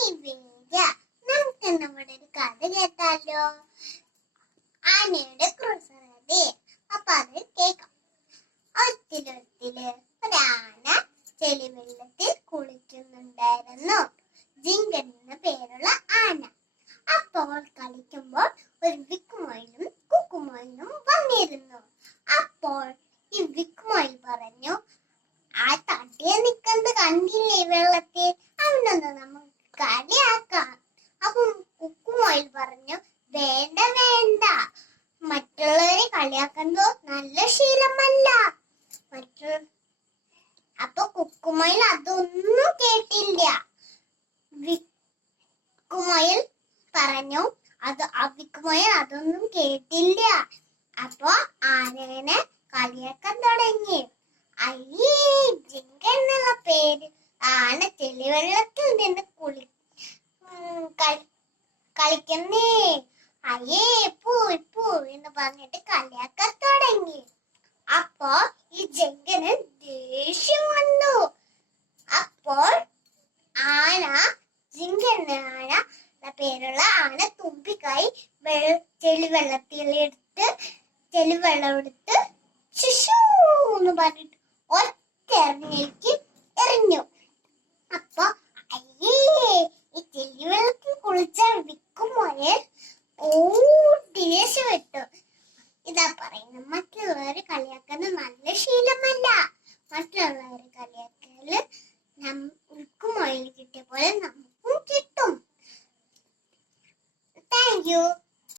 നീ വേഗ നമുക്ക് നമ്മുടെ ഒരു കഥ കേട്ടാലോ? ആനയുടെ ക്രൂസറതി. അപ്പൊ അത് കേൾക്കാം. ഒത്തിരി ഒരാന ചെളിവെള്ളത്തിൽ കുളിക്കുന്നുണ്ടായിരുന്നു. ജിങ്കൻ എന്ന പേരുള്ള ആന. അപ്പോൾ കളിക്കുമ്പോൾ ഒരു വിക്കുമൊയിലും കുക്കുമൊയിലും വന്നിരുന്നു. അപ്പോൾ ഈ വിക്കുമൊയിൽ പറഞ്ഞു, ആ തട്ടിയെ നിക്കുന്നത് കണ്ടില്ലേ വെള്ളത്തിൽ, അവനൊന്ന് നമുക്ക് കളിയാക്കാം. അപ്പം കുക്കുമൊയിൽ പറഞ്ഞു, വേണ്ട വേണ്ട, മറ്റുള്ളവരെ കളിയാക്കുന്നതോ നല്ല ശീലമല്ല. അപ്പൊ കുക്കുമൊയിൽ അതൊന്നും കേട്ടില്ല. വിക്കുമൊയിൽ പറഞ്ഞു, വിക്കുമൊയിൽ അതൊന്നും കേട്ടില്ല. അപ്പൊ ആനേനെ കളിയാക്കാൻ തുടങ്ങി. അയ്യേ, ജിങ്കൻ എന്നുള്ള പേര് ആന ചെളിവെള്ളത്തിൽ നിന്ന് കളിക്കുന്നേ, അയ്യേ പൂ പൂ എന്ന് പറഞ്ഞിട്ട് കളിയാക്കാൻ തുടങ്ങി. അപ്പോ ഈ ജിങ്കന് ദേഷ്യം വന്നു. അപ്പോൾ ജിങ്കൻ പേരുള്ള ആന തുമ്പിക്കായി ചെളിവെള്ളം എടുത്ത് ശിശു എന്ന് പറഞ്ഞിട്ട് ഒറ്റെറിഞ്ഞേക്ക് എറിഞ്ഞു. അപ്പൊ അയ്യേ, ഈ ചെളിവെള്ളത്തിൽ കുളിച്ച വിക്കുമൊയിൽ ദേഷ്യം വിട്ടു.